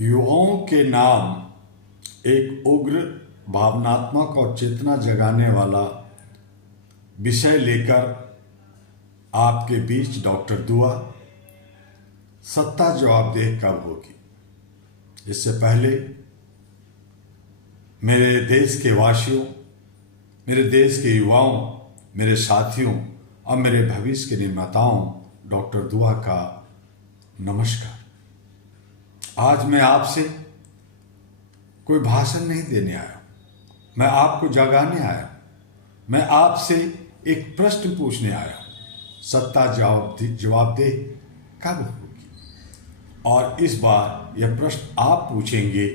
युवाओं के नाम एक उग्र भावनात्मक और चेतना जगाने वाला विषय लेकर आपके बीच डॉक्टर दुआ। सत्ता जवाबदेह कब होगी? इससे पहले मेरे देश के वासियों, मेरे देश के युवाओं, मेरे साथियों और मेरे भविष्य के निर्माताओं, डॉक्टर दुआ का नमस्कार। आज मैं आपसे कोई भाषण नहीं देने आया, मैं आपको जगाने आया। मैं आपसे एक प्रश्न पूछने आया हूं, सत्ता जवाबदेह कब होगी? और इस बार यह प्रश्न आप पूछेंगे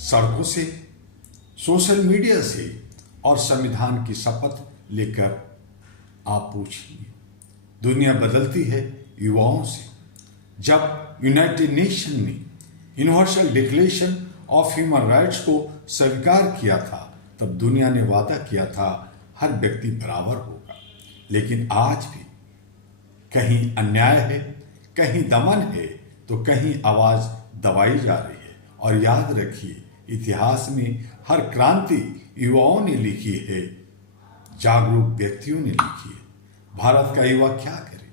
सड़कों से, सोशल मीडिया से और संविधान की शपथ लेकर आप पूछेंगे। दुनिया बदलती है युवाओं से। जब यूनाइटेड नेशन ने universal declaration of human rights को स्वीकार किया था, तब दुनिया ने वादा किया था हर व्यक्ति बराबर होगा। लेकिन आज भी कहीं अन्याय है, कहीं दमन है, तो कहीं आवाज दबाई जा रही है। और याद रखिए, इतिहास में हर क्रांति युवाओं ने लिखी है, जागरूक व्यक्तियों ने लिखी है। भारत का युवा क्या करे?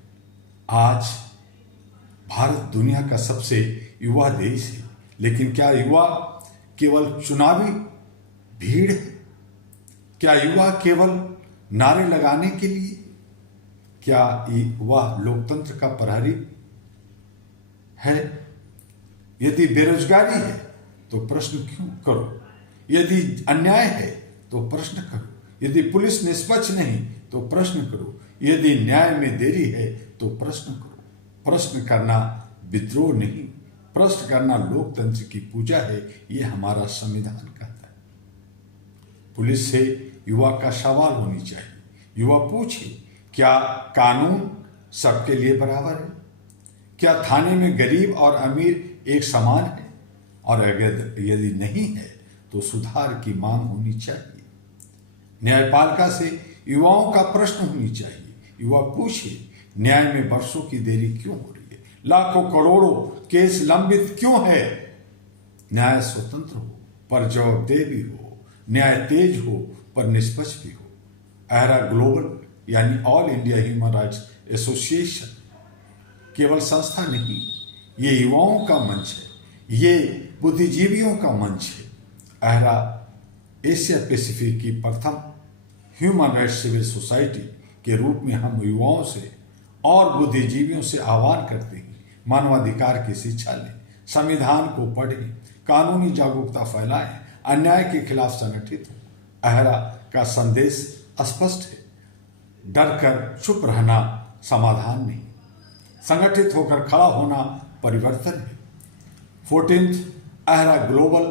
आज भारत दुनिया का सबसे युवा देश है, लेकिन क्या युवा केवल चुनावी भीड़ है? क्या युवा केवल नारे लगाने के लिए? क्या युवा लोकतंत्र का प्रहरी है? यदि बेरोजगारी है तो प्रश्न क्यों करो? यदि अन्याय है तो प्रश्न करो। यदि पुलिस निष्पक्ष नहीं तो प्रश्न करो। यदि न्याय में देरी है तो प्रश्न करो। प्रश्न करना विद्रोह नहीं, प्रश्न करना लोकतंत्र की पूजा है, ये हमारा संविधान कहता है। पुलिस से युवा का सवाल होनी चाहिए। युवा पूछे, क्या कानून सबके लिए बराबर है? क्या थाने में गरीब और अमीर एक समान है? और अगर यदि नहीं है तो सुधार की मांग होनी चाहिए। न्यायपालिका से युवाओं का प्रश्न होनी चाहिए। युवा पूछे, न्याय में वर्षों की देरी क्यों हो रही है? लाखों करोड़ों केस लंबित क्यों है? न्याय स्वतंत्र हो पर जवाबदेह भी हो, न्याय तेज हो पर निष्पक्ष भी हो। अहरा ग्लोबल यानी all India human rights association केवल संस्था नहीं, ये युवाओं का मंच है, ये बुद्धिजीवियों का मंच है। अहरा एशिया पैसिफिक की प्रथम ह्यूमन राइट्स सिविल सोसाइटी के रूप में हम युवाओं से और बुद्धिजीवियों से आह्वान करते हैं, मानवाधिकार की शिक्षा लें, संविधान को पढ़ें, कानूनी जागरूकता फैलाएं, अन्याय के खिलाफ संगठित हो। अहरा का संदेश स्पष्ट है, डर कर चुप रहना समाधान नहीं, संगठित होकर खड़ा होना परिवर्तन है। 14th अहरा ग्लोबल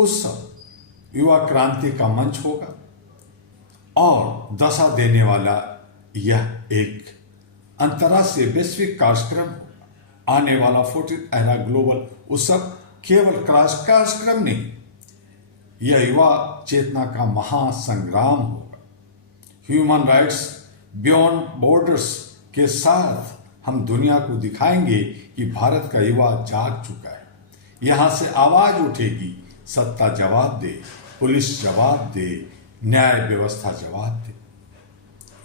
उत्सव युवा क्रांति का मंच होगा और दशा देने वाला यह एक अंतर्राष्ट्रीय वैश्विक कार्यक्रम होगा। आने वाला 14th अहरा ग्लोबल उत्सव केवल कार्यक्रम नहीं, यह युवा चेतना का महासंग्राम होगा। ह्यूमन राइट्स बियॉन्ड बॉर्डर्स के साथ हम दुनिया को दिखाएंगे कि भारत का युवा जाग चुका है। यहां से आवाज उठेगी, सत्ता जवाब दे, पुलिस जवाब दे, न्याय व्यवस्था जवाब दे।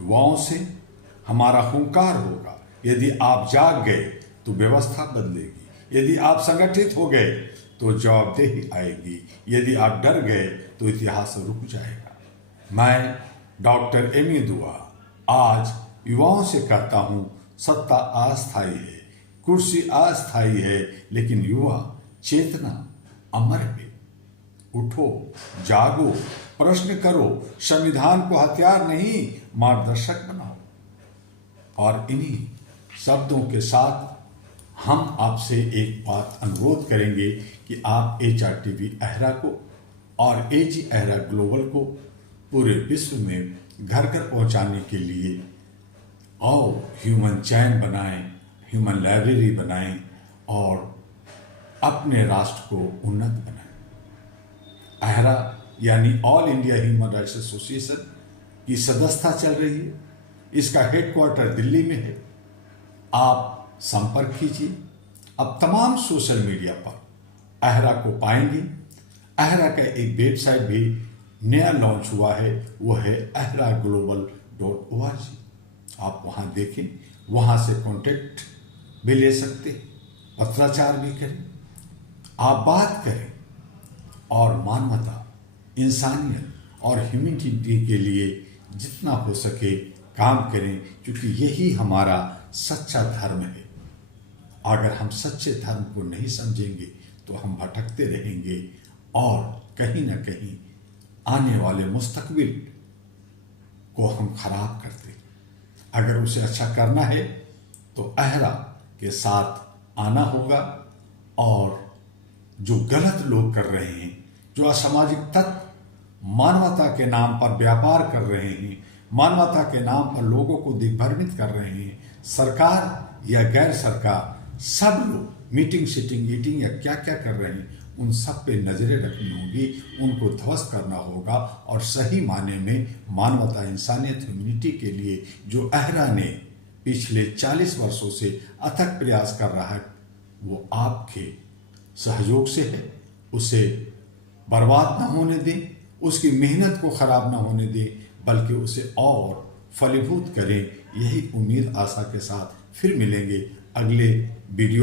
युवाओं से हमारा हुंकार होगा। यदि आप जाग गए तो व्यवस्था बदलेगी। यदि आप संगठित हो गए तो जवाबदेही आएगी। यदि आप डर गए तो इतिहास रुक जाएगा। मैं डॉक्टर एम ए दुआ आज युवाओं से कहता हूं, सत्ता अस्थायी है, कुर्सी अस्थायी है, लेकिन युवा चेतना अमर है। उठो, जागो, प्रश्न करो, संविधान को हथियार नहीं मार्गदर्शक बनाओ। और इन्हीं शब्दों के साथ हम आपसे एक बात अनुरोध करेंगे कि आप HRTV अहरा को और AG अहरा ग्लोबल को पूरे विश्व में घर घर पहुंचाने के लिए आओ, ह्यूमन चैन बनाएं, ह्यूमन लाइब्रेरी बनाएं और अपने राष्ट्र को उन्नत बनाएं। अहरा यानी all India human rights association की सदस्यता चल रही है। इसका हेडक्वार्टर दिल्ली में है। आप संपर्क कीजिए, अब तमाम सोशल मीडिया पर अहरा को पाएंगे। अहरा का एक वेबसाइट भी नया लॉन्च हुआ है, वो है ahraglobal.org। आप वहाँ देखें, वहाँ से कांटेक्ट भी ले सकते, पत्राचार भी करें, आप बात करें और मानवता, इंसानियत और ह्यूमैनिटी के लिए जितना हो सके काम करें, क्योंकि यही हमारा सच्चा धर्म है। अगर हम सच्चे धर्म को नहीं समझेंगे तो हम भटकते रहेंगे और कहीं ना कहीं आने वाले मुस्तकबिल को हम खराब करते। अगर उसे अच्छा करना है तो अहरा के साथ आना होगा, और जो गलत लोग कर रहे हैं, जो असामाजिक तत्व मानवता के नाम पर व्यापार कर रहे हैं, मानवता के नाम पर लोगों को दिग्भ्रमित कर रहे हैं, सरकार या गैर सरकार सब लोग मीटिंग सीटिंग ईटिंग या क्या क्या कर रहे हैं, उन सब पे नजरें रखनी होगी, उनको ध्वस्त करना होगा। और सही माने में मानवता, इंसानियत, ह्यूमैनिटी के लिए जो अहरा ने पिछले 40 वर्षों से अथक प्रयास कर रहा है, वो आपके सहयोग से है। उसे बर्बाद ना होने दें, उसकी मेहनत को खराब ना होने दें, बल्कि उसे और फलीभूत करें। यही उम्मीद आशा के साथ फिर मिलेंगे अगले वीडियो।